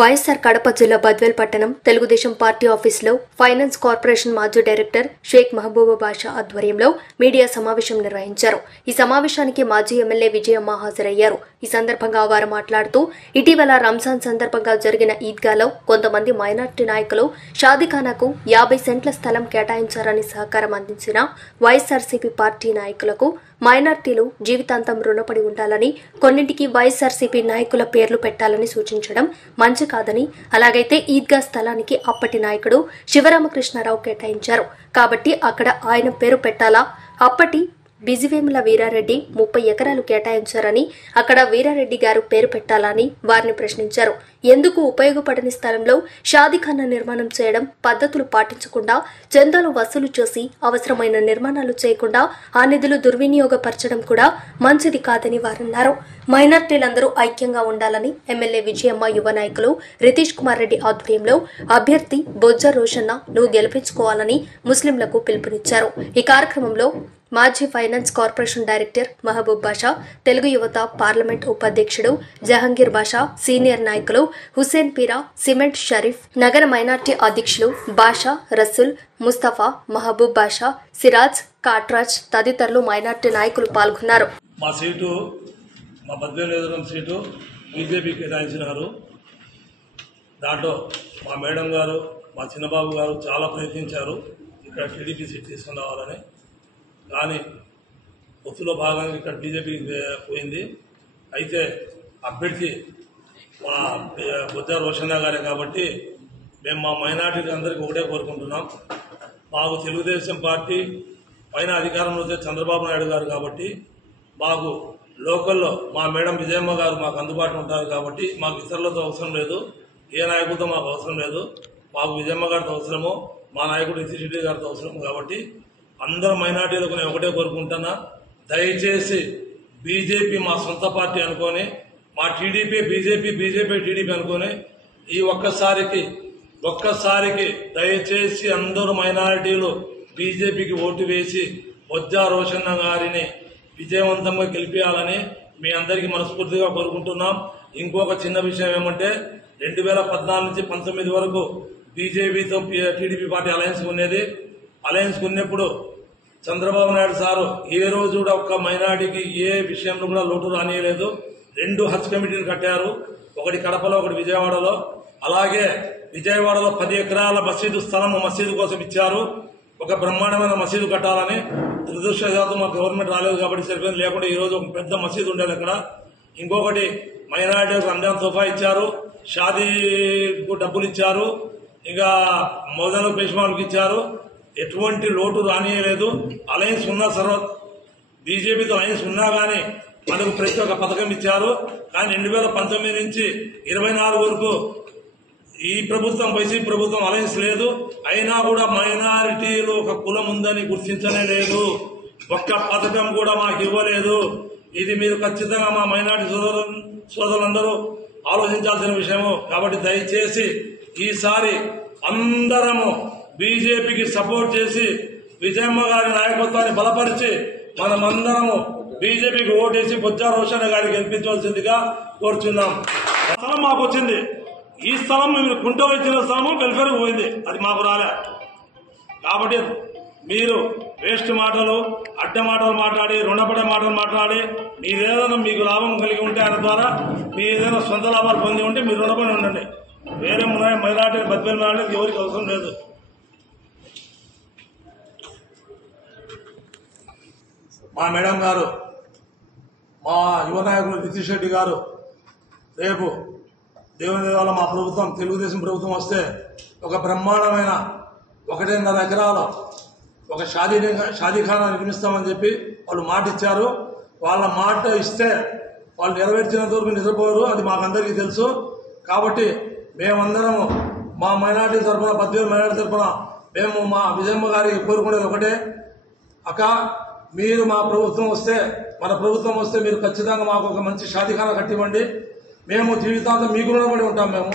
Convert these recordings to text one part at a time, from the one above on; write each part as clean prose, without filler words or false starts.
వైఎస్ఆర్ కడప జిల్లా బద్వేల్ పట్టణం తెలుగుదేశం పార్టీ ఆఫీసులో ఫైనాన్స్ కార్పొరేషన్ మాజీ డైరెక్టర్ షేక్ మహబూబా బాషా ఆధ్వర్యంలో మీడియా సమావేశం నిర్వహించారు. ఈ సమావేశానికి మాజీ ఎమ్మెల్యే విజయమ్మ హాజరయ్యారు. ఈ సందర్భంగా వారు మాట్లాడుతూ ఇటీవల రంజాన్ సందర్భంగా జరిగిన ఈద్గాలో కొంతమంది మైనార్టీ నాయకులు షాదీఖానాకు 50 సెంట్ల స్థలం కేటాయించారని సహకారం అందించిన వైఎస్ఆర్సీపీ పార్టీ నాయకులకు మైనార్టీలు జీవితాంతం రుణపడి ఉండాలని, కొన్నింటికి వైఎస్ఆర్సీపీ నాయకుల పేర్లు పెట్టాలని సూచించడం మంచి కాదని, అలాగైతే ఈద్గా స్థలానికి అప్పటి నాయకుడు శివరామకృష్ణారావు కేటాయించారు కాబట్టి అక్కడ ఆయన పేరు పెట్టాలా? అప్పటి బిజివేముల వీరారెడ్డి 30 ఎకరాలు కేటాయించారని అక్కడ వీరారెడ్డి గారు పేరు పెట్టాలని వారిని ప్రశ్నించారు. ఎందుకు ఉపయోగపడని స్థలంలో షాదీఖానా నిర్మాణం చేయడం, పద్ధతులు పాటించకుండా చందాలు వసూలు చేసి అవసరమైన నిర్మాణాలు చేయకుండా ఆ నిధులు దుర్వినియోగపరచడం కూడా మంచిది కాదని వారన్నారు. మైనార్టీలందరూ ఐక్యంగా ఉండాలని ఎమ్మెల్యే విజయమ్మ యువ నాయకులు రితీష్ కుమార్ రెడ్డి ఆధ్వర్యంలో అభ్యర్థి బొజ్జ రోషన్న నువ్వు గెలిపించుకోవాలని ముస్లింలకు పిలుపునిచ్చారు. ఈ కార్యక్రమంలో మాజీ ఫైనాన్స్ కార్పొరేషన్ డైరెక్టర్ మహబూబ్ బాషా, తెలుగు యువత పార్లమెంట్ ఉపాధ్యక్షుడు జహంగీర్ బాషా, సీనియర్ నాయకులు హుసేన్ పీరా, సిమెంట్ షరీఫ్, నగర మైనార్టీ అధ్యక్షులు బాషా, రసూల్, ముస్తఫా, మహబూబ్ బాషా, సిరాజ్, కాట్రాజ్ తదితరులు మైనార్టీ నాయకులు పాల్గొన్నారు. మా బద్వేల్ సీటు బీజేపీ కేటాయించినారు. దాంట్లో మా మేడం గారు, మా చిన్నబాబు గారు చాలా ప్రయత్నించారు ఇక్కడ టీడీపీ సీట్ తీసుకుని రావాలని. కానీ పొత్తులో భాగంగా ఇక్కడ బీజేపీ పోయింది. అయితే అభ్యర్థి మా బొజ్జ రోషన్న గారే కాబట్టి మేము మా మైనార్టీలు అందరికీ ఒకటే కోరుకుంటున్నాం. మాకు తెలుగుదేశం పార్టీ పైన అధికారంలో వచ్చే చంద్రబాబు నాయుడు గారు కాబట్టి మాకు లోకల్లో మా మేడం విజయమ్మ గారు మాకు అందుబాటులో ఉంటారు కాబట్టి మాకు ఇతరులతో అవసరం లేదు, ఏ నాయకుడితో మాకు అవసరం లేదు. మాకు విజయమ్మ గారితో అవసరము, మా నాయకుడు రితీష్ రెడ్డి గారితో అవసరం కాబట్టి అందరూ మైనార్టీలకు నేను ఒకటే కోరుకుంటున్నా, దయచేసి బీజేపీ మా సొంత పార్టీ అనుకొని, మా టీడీపీ బీజేపీ, బీజేపీ టీడీపీ అనుకొని ఈ ఒక్కసారికి దయచేసి అందరూ మైనారిటీలు బీజేపీకి ఓటు వేసి బొజ్జ రోషన్న గారిని విజయవంతంగా గెలిపించాలని మీ అందరికీ మనస్ఫూర్తిగా కోరుకుంటున్నాం. ఇంకొక చిన్న విషయం ఏమంటే 2014 నుంచి 19 వరకు బీజేపీతో టీడీపీ పార్టీ అలయన్స్ ఉన్నది. అలయన్స్ ఉన్నప్పుడు చంద్రబాబు నాయుడు సారు ఏ రోజు కూడా ఒక్క మైనార్టీకి ఏ విషయంలో కూడా లోటు రానియలేదు. 2 హజ్ కమిటీలు కట్టారు, ఒకటి కడపలో, ఒకటి విజయవాడలో. అలాగే విజయవాడలో 10 ఎకరాల మసీదు స్థలం మసీదు కోసం ఇచ్చారు. ఒక బ్రహ్మాండమైన మసీదు కట్టాలని. దురదృష్టవశాత్తు మా గవర్నమెంట్ రాలేదు కాబట్టి సరిపోయింది, లేకుంటే ఈ రోజు ఒక పెద్ద మసీదు ఉండేది అక్కడ. ఇంకొకటి మైనార్టీలకు రంజాన్ తోఫా ఇచ్చారు, షాదీకు డబ్బులు ఇచ్చారు, ఇంకా మోదనకు పేష్మాలకు ఇచ్చారు. ఎటువంటి లోటు రానియలేదు. అలయన్స్ ఉన్న బీజేపీతో అలయన్స్ ఉన్నా కానీ మనకు ప్రతి ఒక్క పథకం ఇచ్చారు. కానీ 2019 నుంచి 24 వరకు ఈ ప్రభుత్వం, వైసీపీ ప్రభుత్వం అలయన్స్ లేదు. అయినా కూడా మైనారిటీలు ఒక కులం ఉందని గుర్తించనే లేదు, ఒక్క పథకం కూడా మాకు ఇవ్వలేదు. ఇది మీరు ఖచ్చితంగా మా మైనారిటీ సోదరులందరూ ఆలోచించాల్సిన విషయము. కాబట్టి దయచేసి ఈసారి అందరము బీజేపీకి సపోర్ట్ చేసి విజయమ్మ గారి నాయకత్వాన్ని బలపరిచి మనమందరము బీజేపీకి ఓటేసి బొజ్జ రోషన్న గారికి గెలిపించవలసిందిగా కోరుచున్నాం. స్థలం మాకు వచ్చింది. ఈ స్థలం మేము కుంటలో ఇచ్చిన స్థలము వెల్ఫేర్కి పోయింది, అది మాకు రాలే. కాబట్టి మీరు వేస్ట్ మాటలు, అడ్డ మాటలు మాట్లాడి, రుణపడే మాటలు మాట్లాడి, మీరేదైనా మీకు లాభం కలిగి ఉంటే ఆయన ద్వారా మీ ఏదైనా సొంత లాభాలు పొంది ఉంటే మీరు రుణపడి ఉండండి. వేరే మైనార్టీ బద్వేల్ మైనార్టీకి ఎవరికి అవసరం లేదు. మా మేడం గారు, మా యువ నాయకులు రితీష్ రెడ్డి గారు రేపు దేవుని వల్ల మా ప్రభుత్వం, తెలుగుదేశం ప్రభుత్వం వస్తే ఒక బ్రహ్మాండమైన 1.5 ఎకరాలు ఒక షాదీఖానా నిర్మిస్తామని చెప్పి వాళ్ళు మాట ఇచ్చారు. వాళ్ళ మాట ఇస్తే వాళ్ళు నెరవేర్చినంత వరకు నిద్రపోరు, అది మాకందరికీ తెలుసు. కాబట్టి మేమందరము మా మైనార్టీ తరఫున, బద్వేల్ మైనార్టీ తరఫున మేము మా విజయమ్మ గారికి కోరుకునేది ఒకటే, అక్క మీరు మా ప్రభుత్వం వస్తే, మన ప్రభుత్వం వస్తే మీరు ఖచ్చితంగా మాకు ఒక మంచి షాదీఖానా కట్టివ్వండి. మేము జీవితాంతం మీకు రుణపడి ఉంటాం. మేము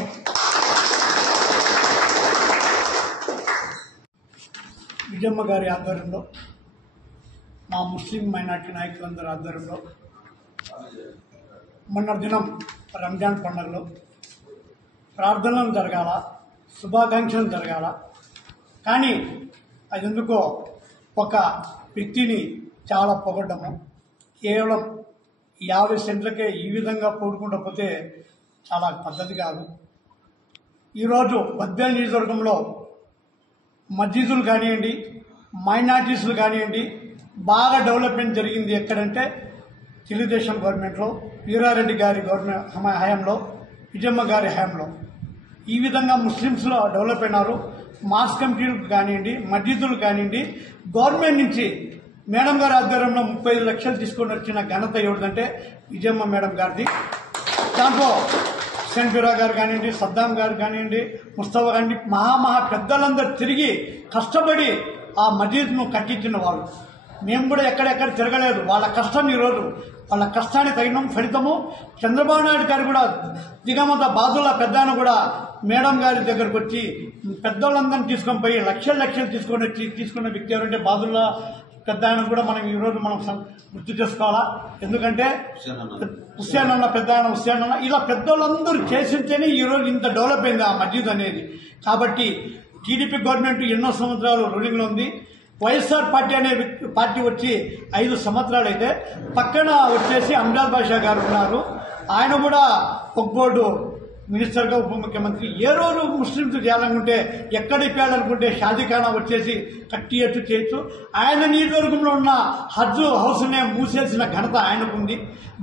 విజయమ్మ గారి ఆధ్వర్యంలో, మా ముస్లిం మైనార్టీ నాయకులందరి ఆధ్వర్యంలో మొన్న దినం రంజాన్ పండుగలో ప్రార్థనలు జరగాల, శుభాకాంక్షలు జరగాల. కానీ అది ఎందుకో ఒక వ్యక్తిని చాలా పొగడ్డము, కేవలం 50 సెంట్లకే ఈ విధంగా కూడుకుంటూ పోతే చాలా పద్ధతి కాదు. ఈరోజు బద్వేల్ నియోజకవర్గంలో మస్జిదులు కానివ్వండి, మైనార్టీస్లు కానివ్వండి, బాగా డెవలప్మెంట్ జరిగింది ఎక్కడంటే తెలుగుదేశం గవర్నమెంట్లో, వీరారెడ్డి గారి గవర్నమెంట్ హయాంలో, విజయమ్మ గారి హయాంలో. ఈ విధంగా ముస్లిమ్స్లో డెవలప్ అయినారు. మాస్ కమిటీలు కానివ్వండి, మస్జిదులు కానివ్వండి, గవర్నమెంట్ నుంచి మేడం గారి ఆధ్వర్యంలో 35 లక్షలు తీసుకొని వచ్చిన ఘనత ఎవరిదంటే విజయమ్మ మేడం గారిది. దాంట్లో సెంటురా గారు కానివ్వండి, సద్దాం గారు కానివ్వండి, ముస్తఫా కానివ్వండి, మహా పెద్దలందరూ తిరిగి కష్టపడి ఆ మస్జిద్ను కట్టించిన వాళ్ళు. మేము కూడా ఎక్కడెక్కడ తిరగలేదు. వాళ్ళ కష్టం ఈరోజు, వాళ్ళ కష్టానికి తగిన ఫలితము. చంద్రబాబు నాయుడు గారు కూడా దిగమత బాధుల పెద్దాయన కూడా మేడం గారి దగ్గరకు వచ్చి పెద్దోళ్ళందరినీ తీసుకొని పోయి లక్షలు తీసుకున్న వ్యక్తి ఎవరంటే బాధుల పెద్దాయన కూడా మనం ఈరోజు మనం గుర్తు చేసుకోవాలా. ఎందుకంటే హుస్సేన్ అన్న పెద్దాయన, హుస్సేన్ అన్న ఇలా పెద్దోళ్ళందరూ చేసింటేనే ఈరోజు ఇంత డెవలప్ అయింది ఆ మస్జిద్ అనేది. కాబట్టి టీడీపీ గవర్నమెంట్ ఎన్నో సంవత్సరాలు రూలింగ్లో ఉంది. వైఎస్ఆర్ పార్టీ అనే పార్టీ వచ్చి 5 సంవత్సరాలు అయితే పక్కన వచ్చేసి అమ్జద్ బాషా గారు ఉన్నారు. ఆయన కూడా ఒక బోర్డు మినిస్టర్గా, ఉప ముఖ్యమంత్రి. ఏ రోజు ముస్లింస్ చేయాలనుకుంటే, ఎక్కడ ఇప్పాలనుకుంటే షాదీఖానా వచ్చేసి కట్టియచ్చు చేయొచ్చు. ఆయన నియోజకవర్గంలో ఉన్న హజ్ హౌస్నే మూసేసిన ఘనత ఆయనకుంది.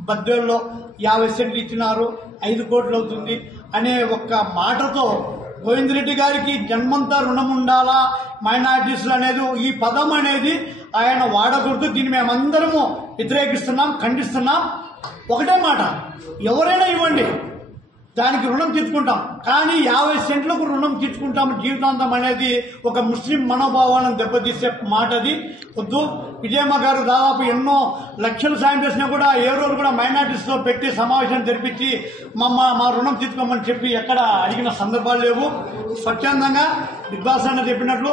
బద్వేల్లో 50 సెంట్లు ఇచ్చినారు, 5 కోట్లు అవుతుంది అనే ఒక్క మాటతో గోవిందరెడ్డి గారికి జన్మంతా రుణం ఉండాలా మైనార్టీస్లు అనేది ఈ పదం అనేది ఆయన వాడకూడదు. దీన్ని మేమందరము వ్యతిరేకిస్తున్నాం, ఖండిస్తున్నాం. ఒకటే మాట, ఎవరైనా ఇవ్వండి, దానికి రుణం తీర్చుకుంటాం. కానీ 50 సెంట్లకు రుణం తీర్చుకుంటాం జీవితాంతం అనేది ఒక ముస్లిం మనోభావాలను దెబ్బతీసే మాట. అది వద్దు. విజయమ్మ గారు దాదాపు ఎన్నో లక్షలు సాయం చేసినా కూడా ఏ రోజు కూడా మైనార్టీస్తో పెట్టి సమావేశం జరిపించి మా రుణం తీర్చుకోమని చెప్పి ఎక్కడ అడిగిన సందర్భాలు లేవు. స్వచ్ఛందంగా బిగ్ బాస్ అన్న చెప్పినట్లు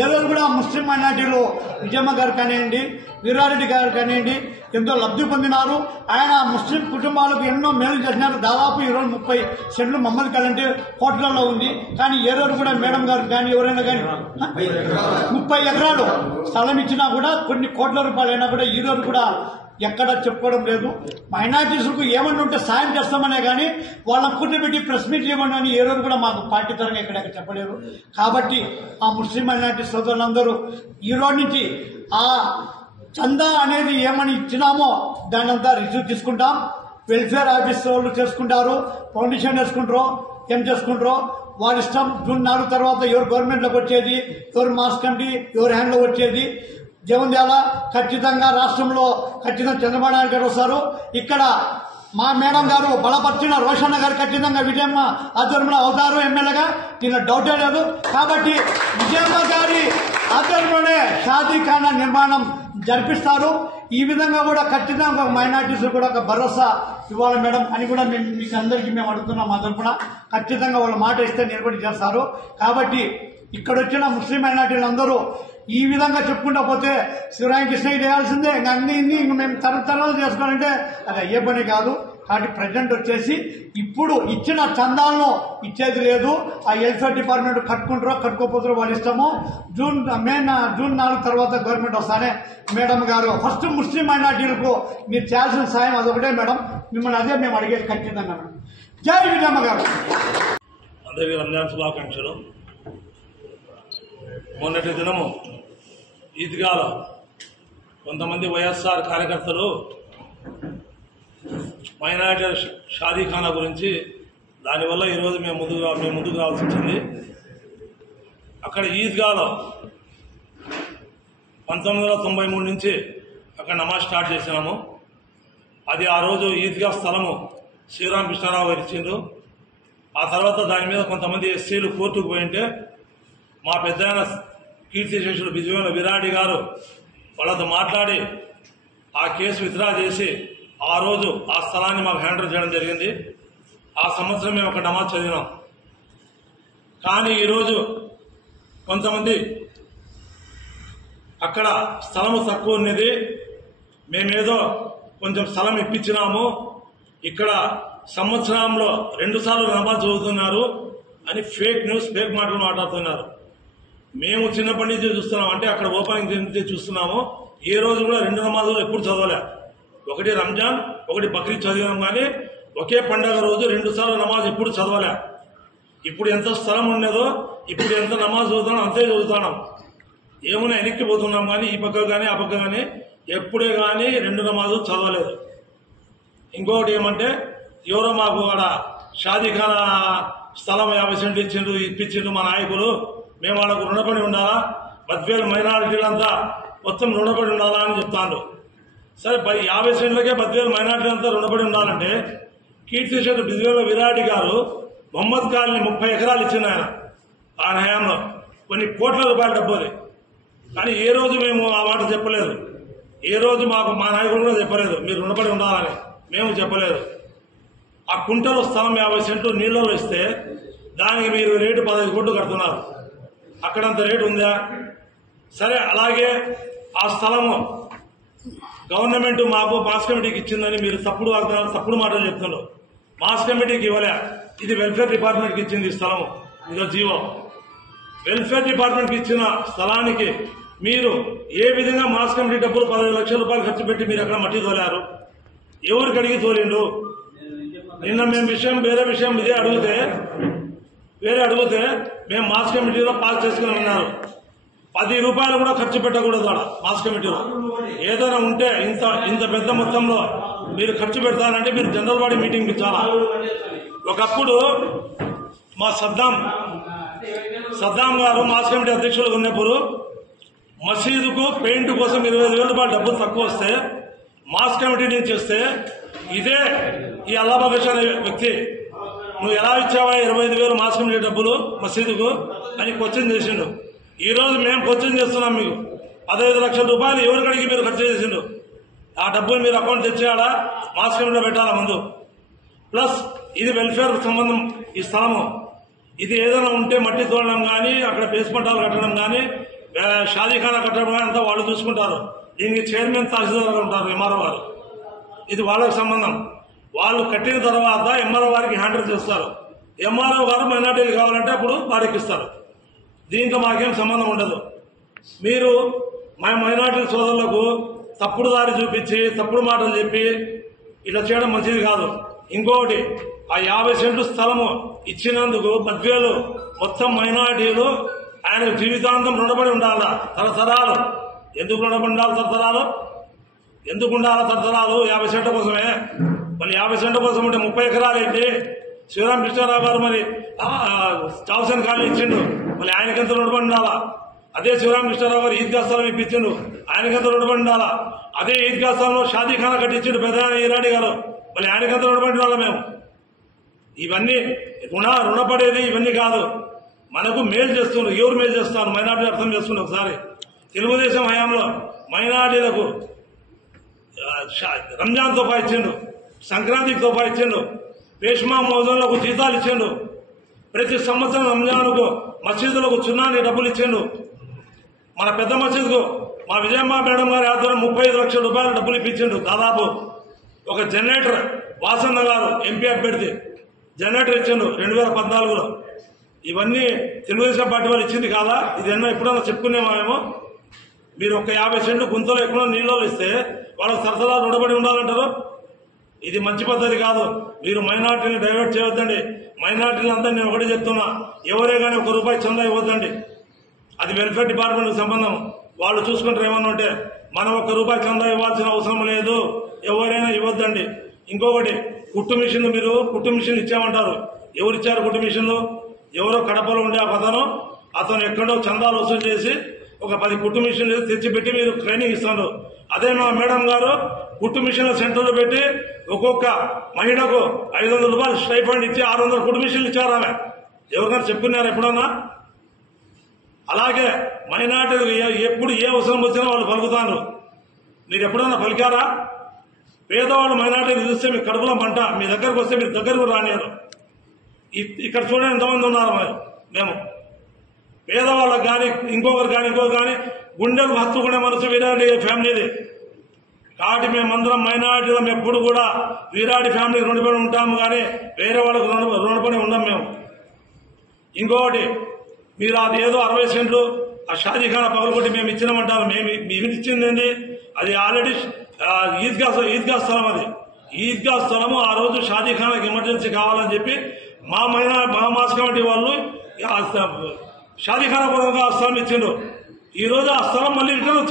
ఏ రోజు కూడా ముస్లిం మైనార్టీలు విజయమ్మ గారు కానివ్వండి, వీరారెడ్డి గారు కానివ్వండి ఎంతో లబ్ధి పొందినారు. ఆయన ముస్లిం కుటుంబాలకు ఎన్నో మేలు చేసినారు. దాదాపు ఈరోజు 30 సెంట్లు మమ్మల్ని కాలంటే కోట్లలో ఉంది. కానీ ఏ రోజు కూడా మేడం గారు కానీ ఎవరైనా కానీ 30 ఎకరాలు స్థలం ఇచ్చినా కూడా కొన్ని కోట్ల రూపాయలు అయినా కూడా ఈ రోజు కూడా ఎక్కడ చెప్పుకోవడం లేదు. మైనార్టీస్కు ఏమన్నా ఉంటే సాయం చేస్తామనే కానీ వాళ్ళని కూర్చోబెట్టి ప్రెస్ మీట్ ఇవ్వండి అని ఏ రోజు కూడా మాకు పార్టీ తరంగా ఎక్కడెక్కడ చెప్పలేరు. కాబట్టి ఆ ముస్లిం మైనార్టీ సోదరులందరూ ఈ రోజు నుంచి ఆ చందా అనేది ఏమని ఇచ్చినామో దానంతా రిసీవ్ తీసుకుంటాం. వెల్ఫేర్ ఆఫీస్ వాళ్ళు చేసుకుంటారు, ఫౌండేషన్ వేసుకుంటారో ఏం చేసుకుంటారో వాళ్ళ ఇష్టం. జూన్ 4 తర్వాత ఎవరు గవర్నమెంట్లోకి వచ్చేది, ఎవరు మాస్ కమిటీ, ఎవరు హ్యాండ్లో వచ్చేది జగన్యాల ఖచ్చితంగా రాష్ట్రంలో ఖచ్చితంగా చంద్రబాబు నాయుడు గారు వస్తారు. ఇక్కడ మా మేడం గారు బలపరిచిన రోషన్న గారు ఖచ్చితంగా విజయమ్మ ఆధ్వర్యంలో అవుతారు ఎమ్మెల్యేగా, దీనిలో డౌటే లేదు. కాబట్టి విజయమ్మ గారి ఆధ్వర్యంలోనే షాదీఖానా నిర్మాణం జరిపిస్తారు. ఈ విధంగా కూడా ఖచ్చితంగా మైనార్టీస్ కూడా ఒక భరోసా ఇవ్వాలి మేడం అని కూడా మీకు అందరికీ మేము అడుగుతున్నాం. మా తరఫున ఖచ్చితంగా వాళ్ళ మాట ఇస్తే నిలబడి చేస్తారు. కాబట్టి ఇక్కడ వచ్చిన ముస్లిం మైనార్టీలు అందరూ ఈ విధంగా చెప్పుకుంటా పోతే శివరాయ కృష్ణయ్య చేయాల్సిందే. ఇంకా అన్ని మేము తరతరాలు చేసుకోవాలంటే అది అయ్యే పని కాదు. కాబట్టి ప్రజెంట్ వచ్చేసి ఇప్పుడు ఇచ్చిన చందాలను ఇచ్చేది లేదు. ఆ వెల్ఫేర్ డిపార్ట్మెంట్ కట్టుకుంటారో కట్టుకోపోతారో వాళ్ళ ఇష్టము. జూన్ 4 తర్వాత గవర్నమెంట్ వస్తానే మేడం గారు ఫస్ట్ ముస్లిం మైనార్టీలకు మీరు చేయాల్సిన సాయం అదొకటే మేడం. మిమ్మల్ని అదే మేము అడిగేది ఖచ్చితంగా మేడం. జై విజయమ్మ గారు. అందరికీ రంజాన్ శుభాకాంక్షలు. మొన్నటి దినము ఈద్గాలో కొంతమంది వైఎస్ఆర్ కార్యకర్తలు మైనార్టీ షాదీఖానా గురించి దానివల్ల ఈరోజు మేము ముందుకు రావాల్సి వచ్చింది. అక్కడ ఈద్గాలో 1993 నుంచి అక్కడ నమాజ్ స్టార్ట్ చేసినాము. అది ఆ రోజు ఈద్గా స్థలము శ్రీరామ్ కృష్ణారావు గారు ఇచ్చిండ్రు. ఆ తర్వాత దాని మీద కొంతమంది ఎస్సీలు కోర్టుకు పోయింటే మా పెద్దయిన కీర్తిశేషులు విజయవాడ విరాడి గారు వాళ్ళతో మాట్లాడి ఆ కేసు విత్డ్రా చేసి ఆ రోజు ఆ స్థలాన్ని మాకు హ్యాండ్ చేయడం జరిగింది. ఆ సంవత్సరం మేము ఒక నమాజ్ చదివినాం. కానీ ఈరోజు కొంతమంది అక్కడ స్థలము తక్కువ ఉన్నది, మేమేదో కొంచెం స్థలం ఇప్పించినాము, ఇక్కడ సంవత్సరంలో 2 సార్లు నమాజ్ చదువుతున్నారు అని ఫేక్ న్యూస్, ఫేక్ మాటలు మాట్లాడుతున్నారు. మేము చిన్నప్పటి నుంచి చూస్తున్నాం, అంటే అక్కడ ఓపెనింగ్ నుంచి చూస్తున్నాము. ఏ రోజు కూడా 2 నమాజులు ఎప్పుడు చదవలే. ఒకటి రంజాన్, ఒకటి బక్రీద్ చదివాం, కానీ ఒకే పండగ రోజు 2 సార్లు నమాజ్ ఎప్పుడు చదవలే. ఇప్పుడు ఎంత స్థలం ఉండేదో, ఇప్పుడు ఎంత నమాజ్ చదువుతున్నాం అంతే చదువుతున్నాం. ఏమైనా వెనక్కి పోతున్నాం, కానీ ఈ పక్క కానీ ఆ పక్క కానీ ఎప్పుడే కానీ 2 నమాజులు చదవలేదు. ఇంకొకటి ఏమంటే, ఎవరో మాకు అక్కడ షాదీఖానా స్థలం 50 సెంట్లు ఇచ్చిండు, ఇప్పించిండు మా నాయకులు, మేము వాళ్ళకు రుణపడి ఉండాలా, బద్వేలు మైనారిటీలంతా మొత్తం రుణపడి ఉండాలా అని చెప్తాను. సరే 50 సెంట్లకే బద్వేలు మైనారిటీలంతా రుణపడి ఉండాలంటే, కీర్తిశేషుడు బిజ్వేల విరాటి గారు మొహమ్మద్ కాలనీ 30 ఎకరాలు ఇచ్చింది ఆయన హయాంలో, కొన్ని కోట్ల రూపాయల డబ్బులు. కానీ ఏ రోజు మేము ఆ మాట చెప్పలేదు. ఏ రోజు మాకు మా నాయకులు కూడా చెప్పలేదు మీరు రుణపడి ఉండాలని, మేము చెప్పలేదు. ఆ కుంటలో స్థలం 50 సెంట్లు నీళ్ళలో ఇస్తే దానికి మీరు రేటు 15 కోట్లు కడుతున్నారు. అక్కడంత రేటు ఉందా? సరే, అలాగే ఆ స్థలము గవర్నమెంట్ మాకు మాస్ కమిటీకి ఇచ్చిందని మీరు తప్పుడు మాటలు చెప్తున్నారు. మాస్ కమిటీకి ఇవ్వలే, ఇది వెల్ఫేర్ డిపార్ట్మెంట్కి ఇచ్చింది ఈ స్థలము. ఇదో జీవో. వెల్ఫేర్ డిపార్ట్మెంట్కి ఇచ్చిన స్థలానికి మీరు ఏ విధంగా మాస్ కమిటీ డబ్బులు 15 లక్షల రూపాయలు ఖర్చు పెట్టి మీరు అక్కడ మట్టి తోలారు? ఎవరికి అడిగి తోలిండు? నిన్న మేము వేరే విషయం ఇదే అడిగితే మేము మాస్ కమిటీలో పాస్ చేసుకుని ఉన్నారు. 10 రూపాయలు కూడా ఖర్చు పెట్టకూడదు ఆడ మాస్ కమిటీలో. ఏదైనా ఉంటే ఇంత పెద్ద మొత్తంలో మీరు ఖర్చు పెడతారంటే మీరు జనరల్ బాడీ మీటింగ్ ఇచ్చాలా? ఒకప్పుడు మా సద్దాం గారు మాస్ కమిటీ అధ్యక్షులుగా ఉన్నప్పుడు మసీదుకు పెయింట్ కోసం 25,000 రూపాయలు డబ్బులు తక్కువ వస్తే మాస్ కమిటీ నుంచి వస్తే ఇదే ఈ అల్లాబాబేష్ అనే వ్యక్తి, నువ్వు ఎలా ఇచ్చావా 25,000 మాస్ కమిటీ డబ్బులు మసీదుకు అని క్వశ్చన్ చేసిండు. ఈ రోజు మేము క్వశ్చన్ చేస్తున్నాం, మీకు 15 లక్షల రూపాయలు ఎవరికి అడిగి మీరు ఖర్చు చేసిండు? ఆ డబ్బులు మీరు అకౌంట్ తెచ్చేయాలా, మాస్ కమిటీలో పెట్టాలా ముందు? ప్లస్ ఇది వెల్ఫేర్ సంబంధం ఈ స్థలము. ఇది ఏదైనా ఉంటే మట్టి తోడడం కానీ, అక్కడ బేస్మెంటాలు కట్టడం కానీ, షాదీఖానా కట్టడం కానీ అంతా వాళ్ళు చూసుకుంటారు. దీనికి చైర్మన్ తహసీల్దార్ ఉంటారు, ఎంఆర్ఓ వారు. ఇది వాళ్ళకి సంబంధం. వాళ్ళు కట్టిన తర్వాత ఎంఆర్ఓ వారికి హ్యాండిల్ చేస్తారు. ఎంఆర్ఓ గారు మైనార్టీలు కావాలంటే అప్పుడు వారికి ఇస్తారు. దీంతో మాకేం సంబంధం ఉండదు. మీరు మా మైనార్టీ సోదరులకు తప్పుడు దారి చూపించి తప్పుడు మాటలు చెప్పి ఇట్లా చేయడం మంచిది కాదు. ఇంకొకటి, ఆ 50 సెంట్లు స్థలము ఇచ్చినందుకు బద్వేలు మొత్తం మైనార్టీలు ఆయన జీవితాంతం రుణపడి ఉండాలా, తరతరాలు. ఎందుకు రుణపడి ఉండాలి తరతరాలు? ఎందుకు ఉండాలా తరతరాలు? 50 సెంట్ల కోసమే. మళ్ళీ 50 సెంట్ల కోసం ఉంటే 30 ఎకరాలు ఏంటి? శ్రీరామకృష్ణారావు గారు మరి చావసన్ కాలనీ ఇచ్చిండు, మళ్ళీ ఆయనకెంత రుణపడి ఉండాలా? అదే శ్రీరామకృష్ణారావు గారు ఈద్గా స్థలం ఇప్పించిండు, ఆయనకెంత రుణపడి ఉండాలా? అదే ఈద్గా స్థలంలో షాదీఖానా కట్టించిండు పెద్దనాన్న ఈరాడి గారు, మళ్ళీ ఆయనకెంత రుణపడి ఉండాలా? మేము ఇవన్నీ రుణపడేది ఇవన్నీ కాదు, మనకు మేలు చేస్తున్నారు. ఎవరు మేలు చేస్తున్నారు? మైనార్టీలు అర్థం చేస్తున్నారు. ఒకసారి తెలుగుదేశం హయాంలో మైనార్టీలకు రంజాన్ తోఫా ఇచ్చిండు, సంక్రాంతికి తోఫా ఇచ్చిండు, రేష్మా మోజన్లకు జీతాలు ఇచ్చిండు, ప్రతి సంవత్సరం రంజాన్కు మసీదులకు చున్నానికి డబ్బులు ఇచ్చిండు. మన పెద్ద మసీదుకు మా విజయమ్మ మేడం గారి ఆధ్వర్యం 35 లక్షల రూపాయలు డబ్బులు ఇప్పించిండు. దాదాపు ఒక జనరేటర్ వాసన్న గారు ఎంపీ అభ్యర్థి జనరేటర్ ఇచ్చిండు 2014లో. ఇవన్నీ తెలుగుదేశం పార్టీ వాళ్ళు ఇచ్చింది కాదా? ఇది ఎప్పుడన్నా చెప్పుకునేమో. మీరు ఒక 50 సెంట్లు గుంతలో ఎక్కడో నీళ్ళు ఇస్తే వాళ్ళకి సరసరా రుణపడి ఉండాలంటారు. ఇది మంచి పద్ధతి కాదు. మీరు మైనార్టీని డైవర్ట్ చేయవద్దండి. మైనార్టీలంతా నేను ఒకటి చెప్తున్నా, ఎవరే కానీ ₹1 చందా ఇవ్వద్దండి. అది వెల్ఫేర్ డిపార్ట్మెంట్కి సంబంధం, వాళ్ళు చూసుకుంటారు. ఏమన్నా ఉంటే మనం ₹1 చందా ఇవ్వాల్సిన అవసరం లేదు, ఎవరైనా ఇవ్వద్దండి. ఇంకొకటి, కుట్టు మిషన్లు, మీరు కుట్టు మిషన్లు ఇచ్చామంటారు. ఎవరు ఇచ్చారు కుట్టు మిషన్లు? ఎవరో కడపలో ఉండే అతను ఎక్కడో చందాలు వసూలు చేసి ఒక 10 కుట్టు మిషన్లు తెచ్చిపెట్టి మీరు ట్రైనింగ్ ఇస్తున్నారు. అదే మా మేడం గారు కుట్టు మిషన్ల సెంటర్లు పెట్టి ఒక్కొక్క మహిళకు ₹500 స్టైఫండ్ ఇచ్చి 600 కుట్టు మిషన్లు ఇచ్చారు. ఆమె ఎవరికైనా చెప్పుకున్నారు ఎప్పుడన్నా? అలాగే మైనార్టీలు ఎప్పుడు ఏ అవసరం వచ్చినా వాళ్ళు పలుకుతారు. మీరు ఎప్పుడన్నా పలికారా? పేదవాళ్ళు మైనార్టీలు చూస్తే మీ కడుపులో మంట, మీ దగ్గరకు వస్తే మీరు దగ్గరకు రానియరు. ఇక్కడ చూడండి ఎంతమంది ఉన్నారు. మేము పేదవాళ్ళకు కానీ ఇంకొకరు కానీ గుండెకు హత్తుకునే మనసు విరాడి ఫ్యామిలీది. కాబట్టి మేమందరం మైనారిటీలం ఎప్పుడు కూడా వీరాడి ఫ్యామిలీకి రుణపడి ఉంటాము, కానీ వేరే వాళ్ళకు రుణపడి ఉండం మేము. ఇంకొకటి, మీరు అదేదో 60 సెంట్లు ఆ షాదీఖానా పగలగొట్టి మేము ఇచ్చినామంటారు. మేము ఇచ్చింది అది ఆల్రెడీ ఈద్గా స్థలం. అది ఈద్గా స్థలము. ఆ రోజు షాదీఖానాకి ఎమర్జెన్సీ కావాలని చెప్పి మా మాస్ కమిటీ వాళ్ళు షాదీఖానా పరంగా ఆ స్థలం ఇచ్చిండ్రు. ఈ రోజు ఆ స్థలం మళ్ళీ రిటర్న్ వచ్చింది.